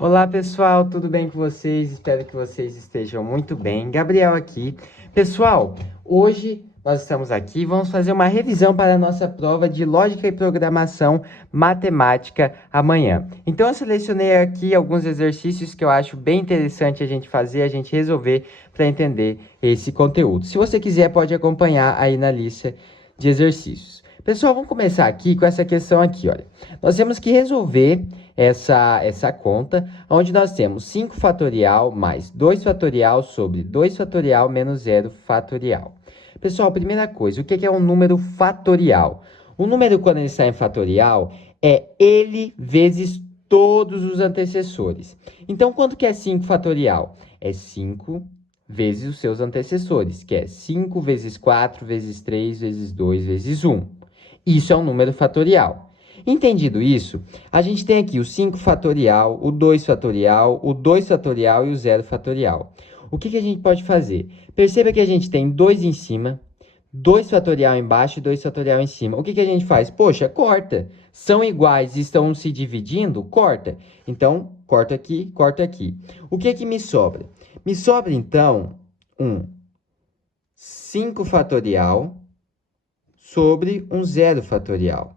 Olá pessoal, tudo bem com vocês? Espero que vocês estejam muito bem. Gabriel aqui. Pessoal, hoje nós estamos aqui, vamos fazer uma revisão para a nossa prova de Lógica e Programação Matemática amanhã. Então eu selecionei aqui alguns exercícios que eu acho bem interessante a gente fazer, a gente resolver para entender esse conteúdo. Se você quiser, pode acompanhar aí na lista de exercícios. Pessoal, vamos começar aqui com essa questão aqui, olha. Nós temos que resolver essa conta, onde nós temos 5 fatorial mais 2 fatorial sobre 2 fatorial menos 0 fatorial. Pessoal, primeira coisa, o que é um número fatorial? O número, quando ele está em fatorial, é ele vezes todos os antecessores. Então, quanto que é 5 fatorial? É 5 vezes os seus antecessores, que é 5 vezes 4 vezes 3 vezes 2 vezes 1. Isso é um número fatorial. Entendido isso, a gente tem aqui o 5 fatorial, o 2 fatorial, o 2 fatorial e o 0 fatorial. O que a gente pode fazer? Perceba que a gente tem 2 em cima, 2 fatorial embaixo e 2 fatorial em cima. O que a gente faz? Poxa, corta. São iguais e estão se dividindo? Corta. Então, corta aqui, corta aqui. O que me sobra? Me sobra, então, um 5 fatorial sobre um 0 fatorial.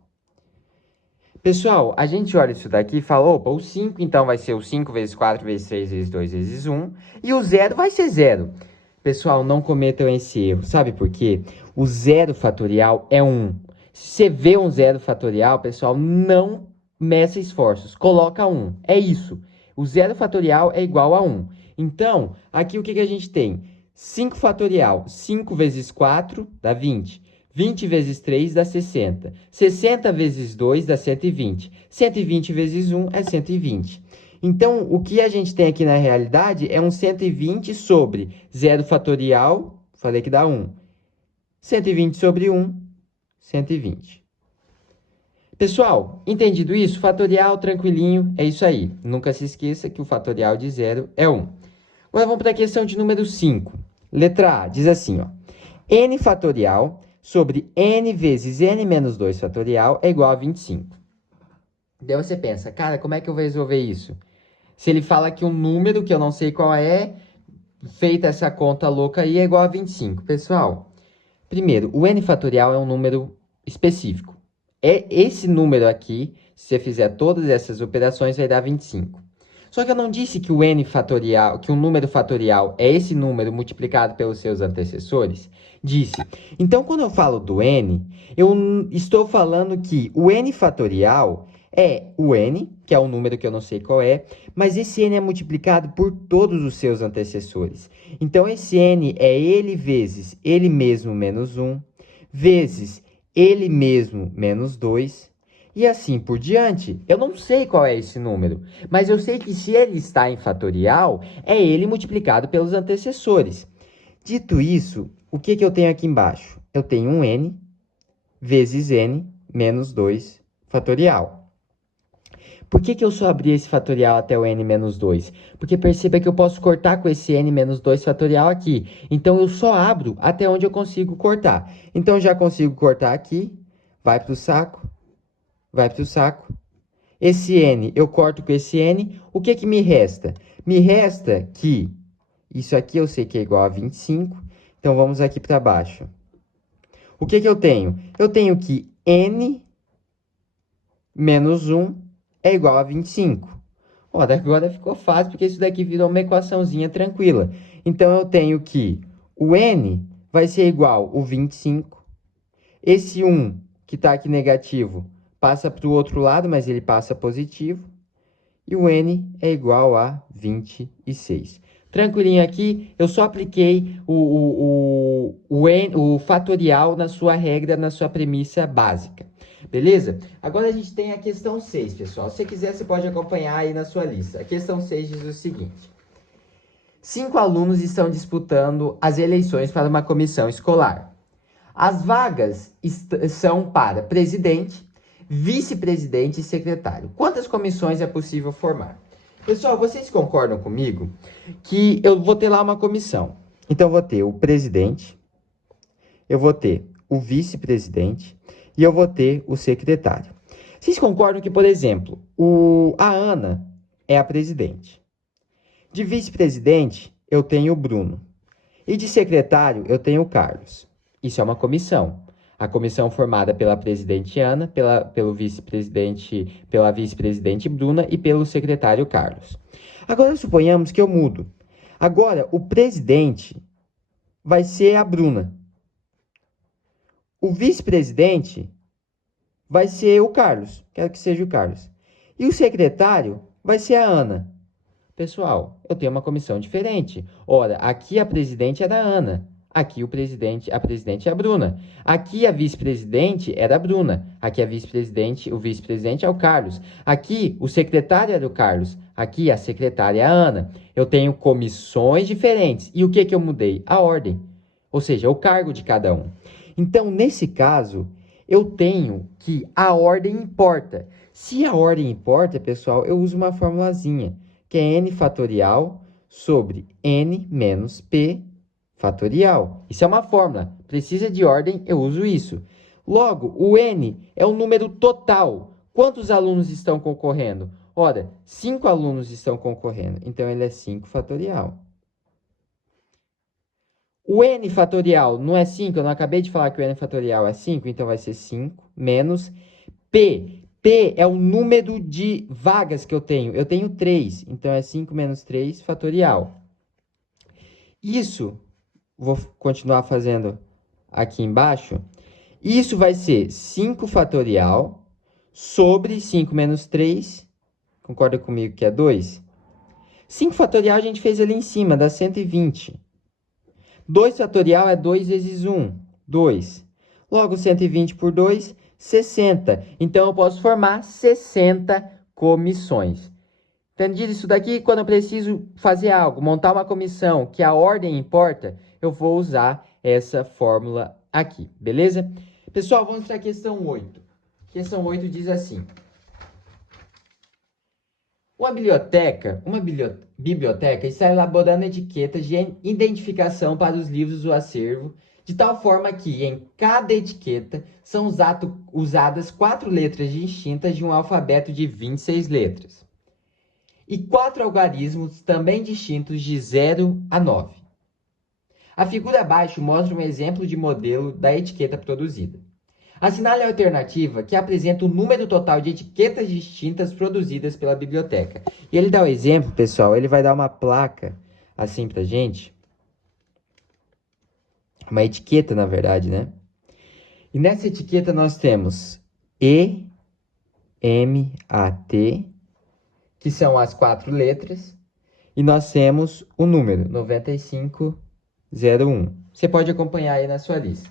Pessoal, a gente olha isso daqui e fala, opa, o 5 então vai ser o 5 vezes 4 vezes 3 vezes 2 vezes 1, e o 0 vai ser 0. Pessoal, não cometam esse erro. Sabe por quê? O 0 fatorial é 1. Se você vê um 0 fatorial, pessoal, não meça esforços. Coloca 1. É isso. O 0 fatorial é igual a 1. Então, aqui o que a gente tem? 5 fatorial. 5 vezes 4 dá 20. 20 vezes 3 dá 60. 60 vezes 2 dá 120. 120 vezes 1 é 120. Então, o que a gente tem aqui na realidade é um 120 sobre 0 fatorial, falei que dá 1. 120 sobre 1, 120. Pessoal, entendido isso? Fatorial, tranquilinho, é isso aí. Nunca se esqueça que o fatorial de 0 é 1. Agora vamos para a questão de número 5. Letra A, diz assim, ó. N fatorial sobre n vezes n menos 2 fatorial é igual a 25. Daí você pensa, cara, como é que eu vou resolver isso? Se ele fala que um número, que eu não sei qual é, feita essa conta louca aí, é igual a 25. Pessoal, primeiro, o n fatorial é um número específico. É esse número aqui, se você fizer todas essas operações, vai dar 25. Só que eu não disse que o n fatorial, que um número fatorial é esse número multiplicado pelos seus antecessores? Disse. Então, quando eu falo do n, eu estou falando que o n fatorial é o n, que é um número que eu não sei qual é, mas esse n é multiplicado por todos os seus antecessores. Então, esse n é ele vezes ele mesmo menos 1, vezes ele mesmo menos 2, e assim por diante. Eu não sei qual é esse número, mas eu sei que se ele está em fatorial, é ele multiplicado pelos antecessores. Dito isso, o que eu tenho aqui embaixo? Eu tenho um n vezes n menos 2 fatorial. Por que eu só abri esse fatorial até o n menos 2? Porque perceba que eu posso cortar com esse n menos 2 fatorial aqui. Então, eu só abro até onde eu consigo cortar. Então, eu já consigo cortar aqui, vai para o saco, vai para o saco. Esse n, eu corto com esse n. O que me resta? Me resta que isso aqui eu sei que é igual a 25. Então, vamos aqui para baixo. O que eu tenho? Eu tenho que n menos 1 é igual a 25. Ó, agora ficou fácil, porque isso daqui virou uma equaçãozinha tranquila. Então, eu tenho que o n vai ser igual ao 25. Esse 1, que está aqui negativo, passa para o outro lado, mas ele passa positivo. E o n é igual a 26. Tranquilinho aqui, eu só apliquei o fatorial na sua regra, na sua premissa básica. Beleza? Agora a gente tem a questão 6, pessoal. Se você quiser, você pode acompanhar aí na sua lista. A questão 6 diz o seguinte. 5 alunos estão disputando as eleições para uma comissão escolar. As vagas são para presidente, vice-presidente e secretário. Quantas comissões é possível formar? Pessoal, vocês concordam comigo que eu vou ter lá uma comissão? Então, eu vou ter o presidente, eu vou ter o vice-presidente e eu vou ter o secretário. Vocês concordam que, por exemplo, a Ana, é a presidente. De vice-presidente, eu tenho o Bruno. E de secretário, eu tenho o Carlos. Isso é uma comissão. A comissão formada pela presidente Ana, pelo vice-presidente, pela vice-presidente Bruna e pelo secretário Carlos. Agora, suponhamos que eu mudo. Agora, o presidente vai ser a Bruna. O vice-presidente vai ser o Carlos. Quero que seja o Carlos. E o secretário vai ser a Ana. Pessoal, eu tenho uma comissão diferente. Ora, aqui a presidente era a Ana. Aqui a presidente é a Bruna. Aqui a vice-presidente era a Bruna. Aqui o vice-presidente é o Carlos. Aqui o secretário era o Carlos. Aqui a secretária é a Ana. Eu tenho comissões diferentes. E o que eu mudei? A ordem. Ou seja, o cargo de cada um. Então, nesse caso, eu tenho que a ordem importa. Se a ordem importa, pessoal, eu uso uma formulazinha, que é n fatorial sobre n menos p fatorial. Isso é uma fórmula. Precisa de ordem, eu uso isso. Logo, o n é o número total. Quantos alunos estão concorrendo? Ora, 5 alunos estão concorrendo. Então, ele é 5 fatorial. O n fatorial não é 5? Eu não acabei de falar que o n fatorial é 5? Então, vai ser 5 menos p. P é o número de vagas que eu tenho. Eu tenho 3. Então, é 5 menos 3 fatorial. Isso, vou continuar fazendo aqui embaixo. Isso vai ser 5 fatorial sobre 5 menos 3. Concorda comigo que é 2? 5 fatorial a gente fez ali em cima, dá 120. 2 fatorial é 2 vezes 1, 2. Logo, 120 por 2, 60. Então, eu posso formar 60 comissões. Entendido isso daqui? Quando eu preciso fazer algo, montar uma comissão, que a ordem importa, eu vou usar essa fórmula aqui, beleza? Pessoal, vamos para a questão 8. Questão 8 diz assim. Uma biblioteca está elaborando etiquetas de identificação para os livros do acervo, de tal forma que em cada etiqueta são usadas 4 letras distintas de um alfabeto de 26 letras. E 4 algarismos também distintos de 0 a 9. A figura abaixo mostra um exemplo de modelo da etiqueta produzida. Assinale a alternativa que apresenta o número total de etiquetas distintas produzidas pela biblioteca. E ele dá o exemplo, pessoal, ele vai dar uma placa assim pra gente. Uma etiqueta, na verdade, né? E nessa etiqueta nós temos E, M, A, T, que são as 4 letras. E nós temos o número 9501. Você pode acompanhar aí na sua lista.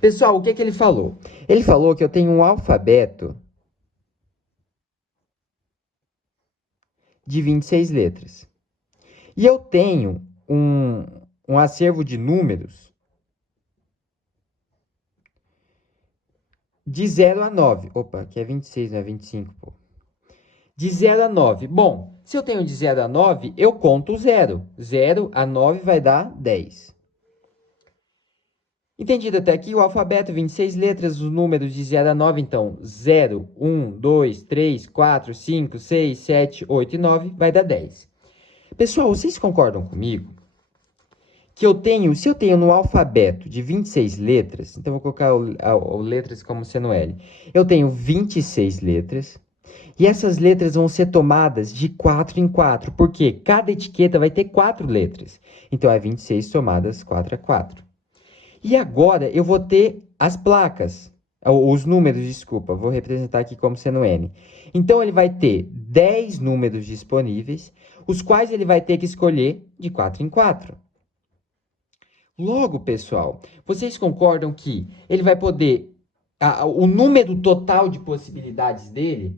Pessoal, o que ele falou? Ele falou que eu tenho um alfabeto de 26 letras. E eu tenho um acervo de números de 0 a 9. Opa, aqui é 26, não é 25, pô. De 0 a 9. Bom, se eu tenho de 0 a 9, eu conto o 0. 0 a 9 vai dar 10. Entendido até aqui, o alfabeto, 26 letras, os números de 0 a 9, então 0, 1, 2, 3, 4, 5, 6, 7, 8 e 9 vai dar 10. Pessoal, vocês concordam comigo que se eu tenho no alfabeto de 26 letras, então vou colocar letras como sendo L, eu tenho 26 letras, e essas letras vão ser tomadas de 4 em 4, porque cada etiqueta vai ter 4 letras, então é 26 tomadas 4 a 4. E agora eu vou ter as placas, os números, desculpa, vou representar aqui como sendo N. Então, ele vai ter 10 números disponíveis, os quais ele vai ter que escolher de 4 em 4. Logo, pessoal, vocês concordam que ele vai poder, o número total de possibilidades dele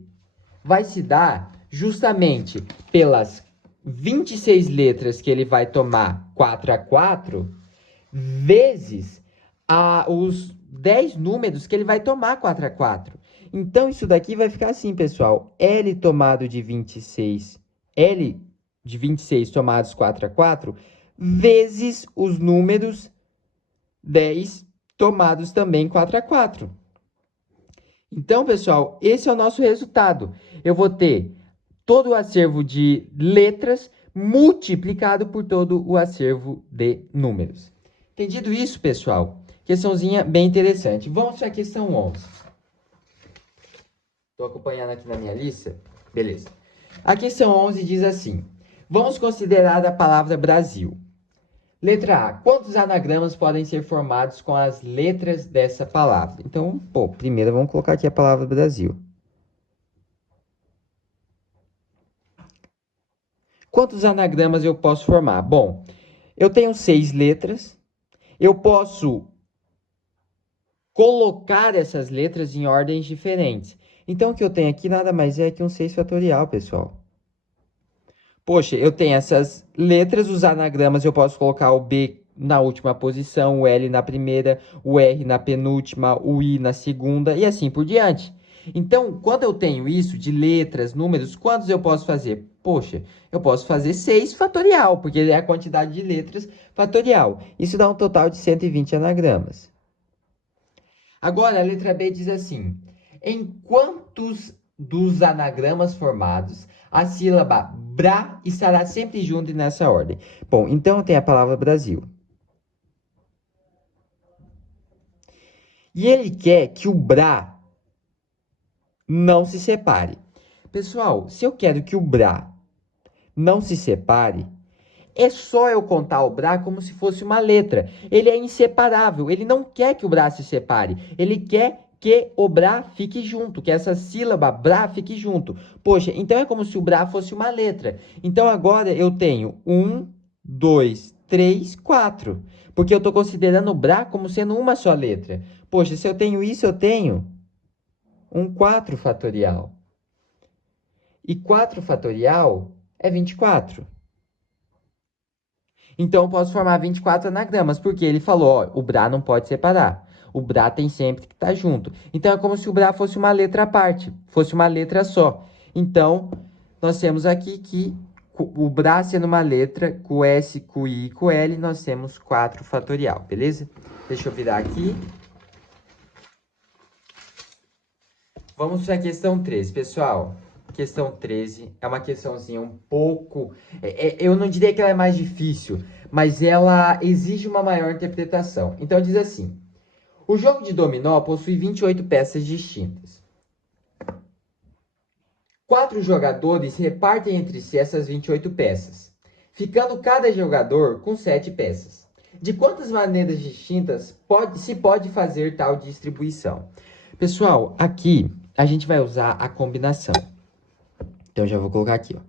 vai se dar justamente pelas 26 letras que ele vai tomar 4 a 4, vezes os 10 números que ele vai tomar 4 a 4. Então, isso daqui vai ficar assim, pessoal. L tomado de 26, L de 26 tomados 4 a 4, vezes os números 10 tomados também 4 a 4. Então, pessoal, esse é o nosso resultado. Eu vou ter todo o acervo de letras multiplicado por todo o acervo de números. Entendido isso, pessoal? Questãozinha bem interessante. Vamos para a questão 11. Estou acompanhando aqui na minha lista. Beleza. A questão 11 diz assim: vamos considerar a palavra Brasil. Letra A. Quantos anagramas podem ser formados com as letras dessa palavra? Então, primeiro vamos colocar aqui a palavra Brasil. Quantos anagramas eu posso formar? Bom, eu tenho 6 letras. Eu posso colocar essas letras em ordens diferentes. Então, o que eu tenho aqui nada mais é que um 6 fatorial, pessoal. Poxa, eu tenho essas letras, os anagramas, eu posso colocar o B na última posição, o L na primeira, o R na penúltima, o I na segunda e assim por diante. Então, quando eu tenho isso de letras, números, quantos eu posso fazer? Poxa, eu posso fazer 6 fatorial, porque é a quantidade de letras fatorial. Isso dá um total de 120 anagramas. Agora, a letra B diz assim: em quantos dos anagramas formados a sílaba Bra estará sempre junto nessa ordem? Bom, então tem a palavra Brasil. E ele quer que o Bra não se separe. Pessoal, se eu quero que o Bra não se separe, é só eu contar o Bra como se fosse uma letra. Ele é inseparável. Ele não quer que o Bra se separe. Ele quer que o Bra fique junto, que essa sílaba Bra fique junto. Poxa, então é como se o Bra fosse uma letra. Então agora eu tenho 1, 2, 3, 4. Porque eu estou considerando o Bra como sendo uma só letra. Poxa, se eu tenho isso, eu tenho um 4 fatorial. E 4 fatorial é 24. Então, eu posso formar 24 anagramas, porque ele falou, ó, o Bra não pode separar. O Bra tem sempre que estar junto. Então, é como se o Bra fosse uma letra à parte, fosse uma letra só. Então, nós temos aqui que o Bra sendo uma letra, com o S, com o I e com o L, nós temos 4 fatorial, beleza? Deixa eu virar aqui. Vamos para a questão 13, pessoal. Questão 13 é uma questãozinha um pouco... eu não diria que ela é mais difícil, mas ela exige uma maior interpretação. Então, diz assim: o jogo de dominó possui 28 peças distintas. 4 jogadores repartem entre si essas 28 peças, ficando cada jogador com 7 peças. De quantas maneiras distintas se pode fazer tal distribuição? Pessoal, aqui a gente vai usar a combinação. Então, já vou colocar aqui, ó.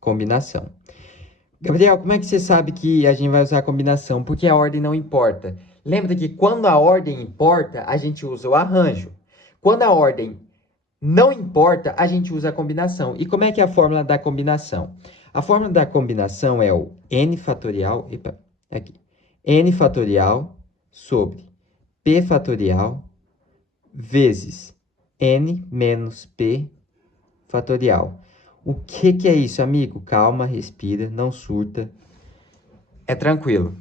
Combinação. Gabriel, como é que você sabe que a gente vai usar a combinação? Porque a ordem não importa. Lembra que quando a ordem importa, a gente usa o arranjo. Quando a ordem não importa, a gente usa a combinação. E como é que é a fórmula da combinação? A fórmula da combinação é o n fatorial, n fatorial sobre p fatorial vezes n menos p fatorial. O que é isso, amigo? Calma, respira, não surta. É tranquilo.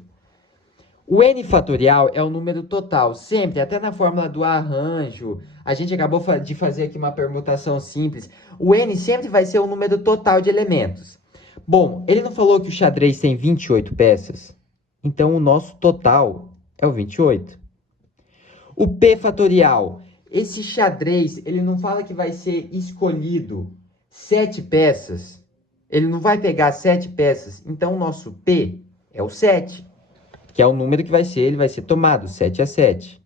O n fatorial é o número total, sempre, até na fórmula do arranjo. A gente acabou de fazer aqui uma permutação simples. O n sempre vai ser o número total de elementos. Bom, ele não falou que o xadrez tem 28 peças? Então, o nosso total é o 28. O p fatorial, esse xadrez, ele não fala que vai ser escolhido 7 peças. Ele não vai pegar 7 peças. Então, o nosso P é o 7, que é o número que ele vai ser tomado, 7 a 7.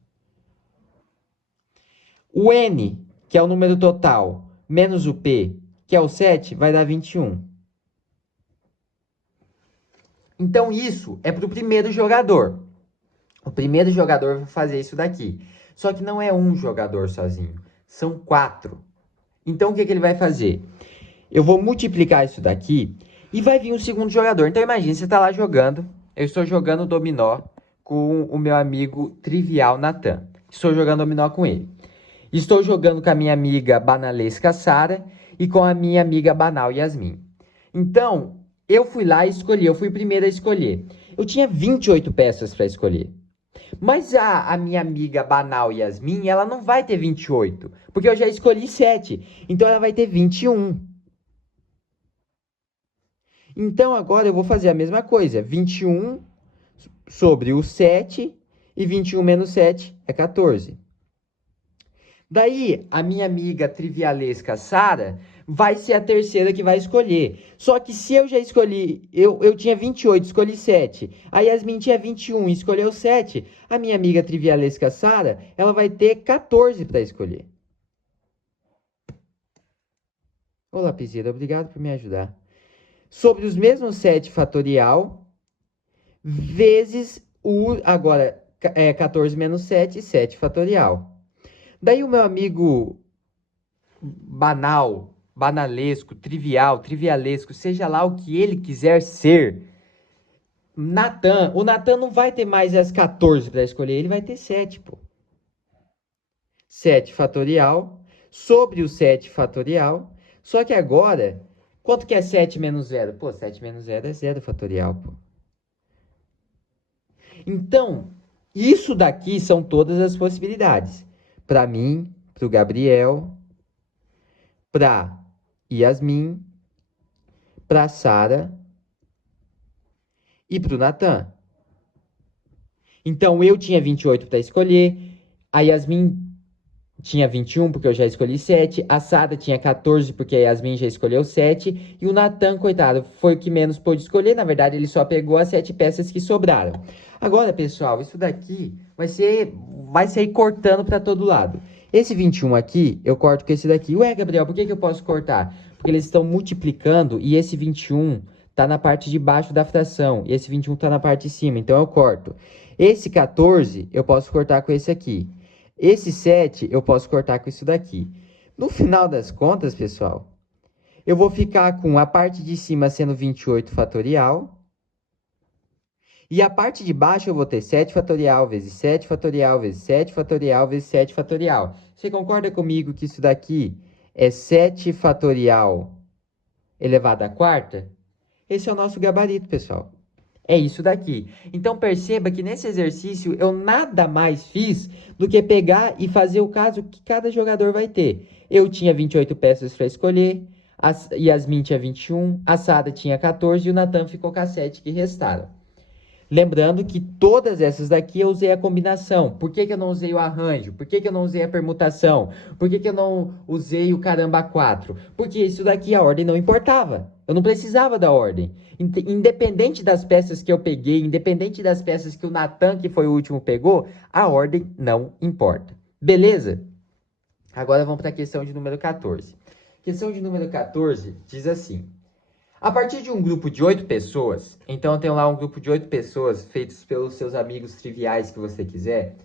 O N, que é o número total, menos o P, que é o 7, vai dar 21. Então, isso é para o primeiro jogador. O primeiro jogador vai fazer isso daqui. Só que não é um jogador sozinho, são 4. Então, o que ele vai fazer? Eu vou multiplicar isso daqui e vai vir um segundo jogador. Então, imagine, você está lá jogando. Eu estou jogando dominó com o meu amigo Trivial Natan. Estou jogando dominó com ele. Estou jogando com a minha amiga Banalesca Sara e com a minha amiga Banal Yasmin. Então, eu fui lá e escolhi. Eu fui o primeiro a escolher. Eu tinha 28 peças para escolher. Mas a minha amiga banal Yasmin, ela não vai ter 28, porque eu já escolhi 7. Então ela vai ter 21. Então agora eu vou fazer a mesma coisa. 21 sobre o 7 e 21 menos 7 é 14. Daí, a minha amiga trivialesca Sara vai ser a terceira que vai escolher. Só que se eu já escolhi, eu tinha 28, escolhi 7. A Yasmin tinha 21, escolheu 7. A minha amiga trivialesca Sara, ela vai ter 14 para escolher. Olá, Piseira, obrigado por me ajudar. Sobre os mesmos 7 fatorial, vezes agora, 14 menos 7, 7 fatorial. Daí o meu amigo banal, banalesco, trivial, trivialesco, seja lá o que ele quiser ser, o Natan não vai ter mais as 14 para escolher, ele vai ter 7, pô. 7 fatorial sobre o 7 fatorial, só que agora, quanto que é 7 menos 0? Pô, 7 menos 0 é 0 fatorial, pô. Então, isso daqui são todas as possibilidades. Para mim, para o Gabriel, para Yasmin, para Sara e para o Natan. Então, eu tinha 28 para escolher, a Yasmin tinha 21, porque eu já escolhi 7, a Sara tinha 14, porque a Yasmin já escolheu 7, e o Natan, coitado, foi o que menos pôde escolher, na verdade, ele só pegou as 7 peças que sobraram. Agora, pessoal, isso daqui vai sair cortando para todo lado. Esse 21 aqui, eu corto com esse daqui. Ué, Gabriel, por que eu posso cortar? Porque eles estão multiplicando e esse 21 tá na parte de baixo da fração, e esse 21 tá na parte de cima, então eu corto. Esse 14, eu posso cortar com esse aqui. Esse 7, eu posso cortar com isso daqui. No final das contas, pessoal, eu vou ficar com a parte de cima sendo 28 fatorial. E a parte de baixo eu vou ter 7 fatorial vezes 7 fatorial vezes 7 fatorial vezes 7 fatorial. Você concorda comigo que isso daqui é 7 fatorial elevado à quarta? Esse é o nosso gabarito, pessoal. É isso daqui. Então perceba que nesse exercício eu nada mais fiz do que pegar e fazer o caso que cada jogador vai ter. Eu tinha 28 peças para escolher, a Yasmin tinha 21, a Sara tinha 14 e o Natan ficou com as 7 que restaram. Lembrando que todas essas daqui eu usei a combinação. Por que eu não usei o arranjo? Por que eu não usei a permutação? Por que eu não usei o caramba 4? Porque isso daqui a ordem não importava. Eu não precisava da ordem. Independente das peças que eu peguei, independente das peças que o Natan, que foi o último, pegou, a ordem não importa. Beleza? Agora vamos para a questão de número 14. Questão de número 14 diz assim: a partir de um grupo de 8 pessoas, então eu tenho lá um grupo de 8 pessoas, feitos pelos seus amigos triviais que você quiser.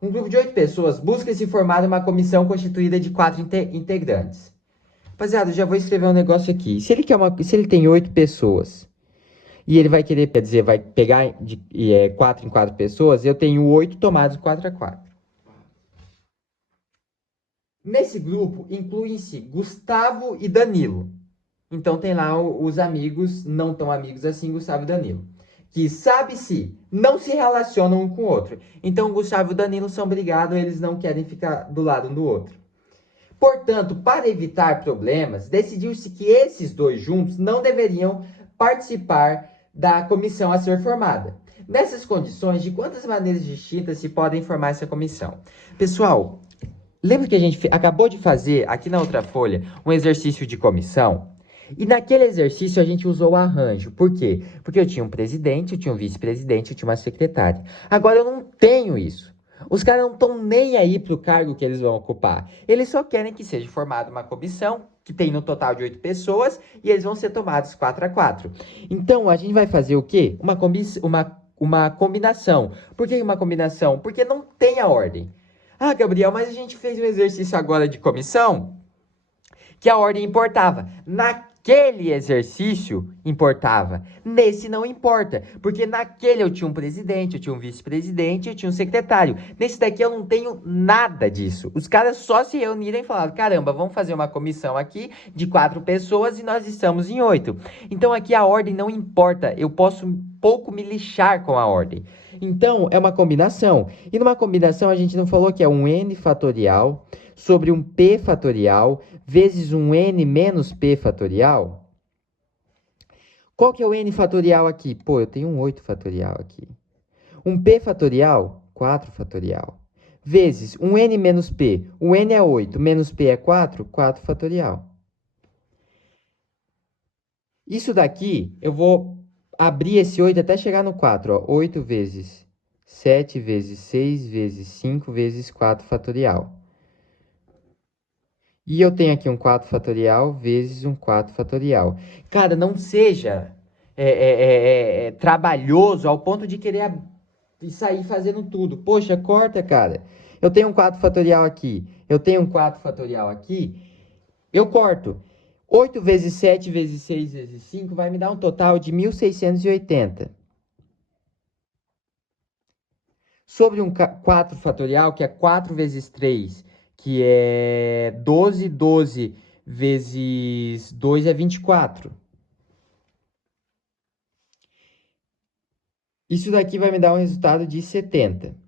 Um grupo de 8 pessoas busca se formar uma comissão constituída de 4 integrantes. Rapaziada, eu já vou escrever um negócio aqui. Se ele tem 8 pessoas e ele vai querer, quer dizer, vai pegar de 4 em 4 pessoas, eu tenho 8 tomados 4 a 4. Nesse grupo incluem-se Gustavo e Danilo. Então tem lá os amigos, não tão amigos assim, Gustavo e Danilo. Que sabe-se, não se relacionam um com o outro. Então Gustavo e Danilo são brigados, eles não querem ficar do lado um do outro. Portanto, para evitar problemas, decidiu-se que esses dois juntos não deveriam participar da comissão a ser formada. Nessas condições, de quantas maneiras distintas se podem formar essa comissão? Pessoal, lembra que a gente acabou de fazer, aqui na outra folha, um exercício de comissão? E naquele exercício a gente usou o arranjo. Por quê? Porque eu tinha um presidente, eu tinha um vice-presidente, eu tinha uma secretária. Agora eu não tenho isso. Os caras não estão nem aí para o cargo que eles vão ocupar. Eles só querem que seja formada uma comissão, que tem no total de 8 pessoas, e eles vão ser tomados 4 a 4. Então a gente vai fazer o quê? Uma combinação. Por que uma combinação? Porque não tem a ordem. Ah, Gabriel, mas a gente fez um exercício agora de comissão que a ordem importava. Naquele exercício importava. Nesse não importa. Porque naquele eu tinha um presidente, eu tinha um vice-presidente, eu tinha um secretário. Nesse daqui eu não tenho nada disso. Os caras só se reuniram e falaram: caramba, vamos fazer uma comissão aqui de 4 pessoas e nós estamos em 8. Então aqui a ordem não importa. Eu posso pouco me lixar com a ordem. Então, é uma combinação. E numa combinação, a gente não falou que é um n fatorial sobre um p fatorial vezes um n menos p fatorial? Qual que é o n fatorial aqui? Pô, eu tenho um 8 fatorial aqui. Um p fatorial, 4 fatorial. Vezes um n menos p. O n é 8, menos p é 4, 4 fatorial. Isso daqui, eu vou abrir esse 8 até chegar no 4. Ó. 8 vezes 7 vezes 6 vezes 5 vezes 4 fatorial. E eu tenho aqui um 4 fatorial vezes um 4 fatorial. Cara, não seja trabalhoso ao ponto de querer sair fazendo tudo. Poxa, corta, cara. Eu tenho um 4 fatorial aqui. Eu tenho um 4 fatorial aqui. Eu corto. 8 vezes 7 vezes 6 vezes 5 vai me dar um total de 1680. Sobre um 4 fatorial, que é 4 vezes 3, que é 12, 12 vezes 2 é 24. Isso daqui vai me dar um resultado de 70.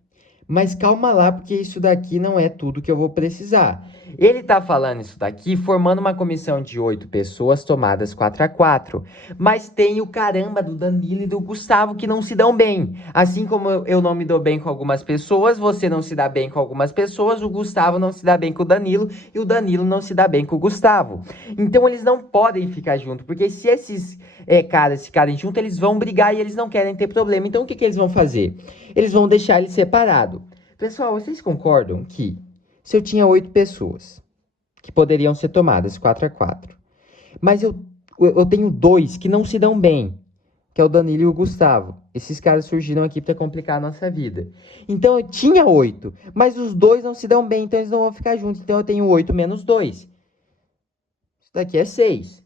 Mas calma lá, porque isso daqui não é tudo que eu vou precisar. Ele está falando isso daqui formando uma comissão de 8 pessoas tomadas 4-4. Mas tem o caramba do Danilo e do Gustavo que não se dão bem. Assim como eu não me dou bem com algumas pessoas, você não se dá bem com algumas pessoas, o Gustavo não se dá bem com o Danilo e o Danilo não se dá bem com o Gustavo. Então eles não podem ficar juntos, porque se esses caras ficarem juntos, eles vão brigar e eles não querem ter problema. Então o que eles vão fazer? Eles vão deixar ele separado. Pessoal, vocês concordam que se eu tinha 8 pessoas que poderiam ser tomadas 4-4, mas eu tenho 2 que não se dão bem, que é o Danilo e o Gustavo. Esses caras surgiram aqui para complicar a nossa vida. Então eu tinha 8, mas os 2 não se dão bem, então eles não vão ficar juntos. Então eu tenho 8 menos 2. Isso daqui é 6.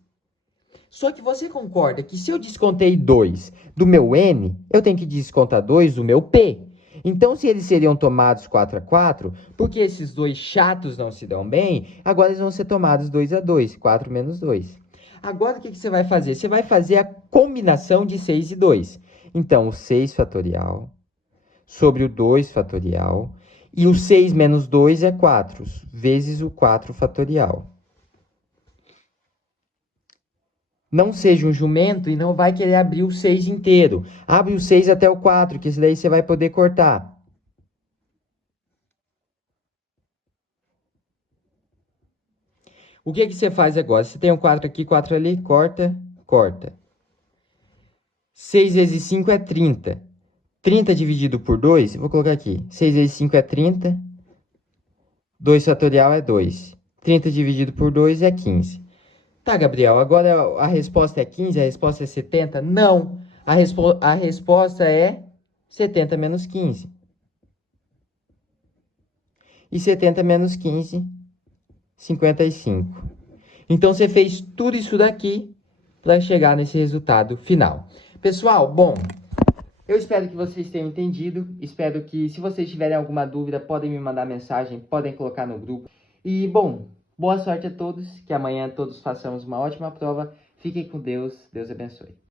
Só que você concorda que se eu descontei 2 do meu N, eu tenho que descontar 2 do meu P. Então, se eles seriam tomados 4-4, porque esses dois chatos não se dão bem, agora eles vão ser tomados 2-2, 4 menos 2. Agora, o que você vai fazer? Você vai fazer a combinação de 6 e 2. Então, o 6 fatorial sobre o 2 fatorial, e o 6 menos 2 é 4, vezes o 4 fatorial. Não seja um jumento e não vai querer abrir o 6 inteiro. Abre o 6 até o 4, que esse daí você vai poder cortar. O que você faz agora? Você tem um 4 aqui, 4 ali, corta, corta. 6 vezes 5 é 30. 30 dividido por 2, vou colocar aqui. 6 vezes 5 é 30. 2 fatorial é 2. 30 dividido por 2 é 15. Tá, Gabriel, agora a resposta é 15, a resposta é 70? Não, a resposta é 70 menos 15. E 70 menos 15, 55. Então, você fez tudo isso daqui para chegar nesse resultado final. Pessoal, bom, eu espero que vocês tenham entendido. Espero que, se vocês tiverem alguma dúvida, podem me mandar mensagem, podem colocar no grupo. E, bom, boa sorte a todos, que amanhã todos façamos uma ótima prova. Fiquem com Deus, Deus abençoe.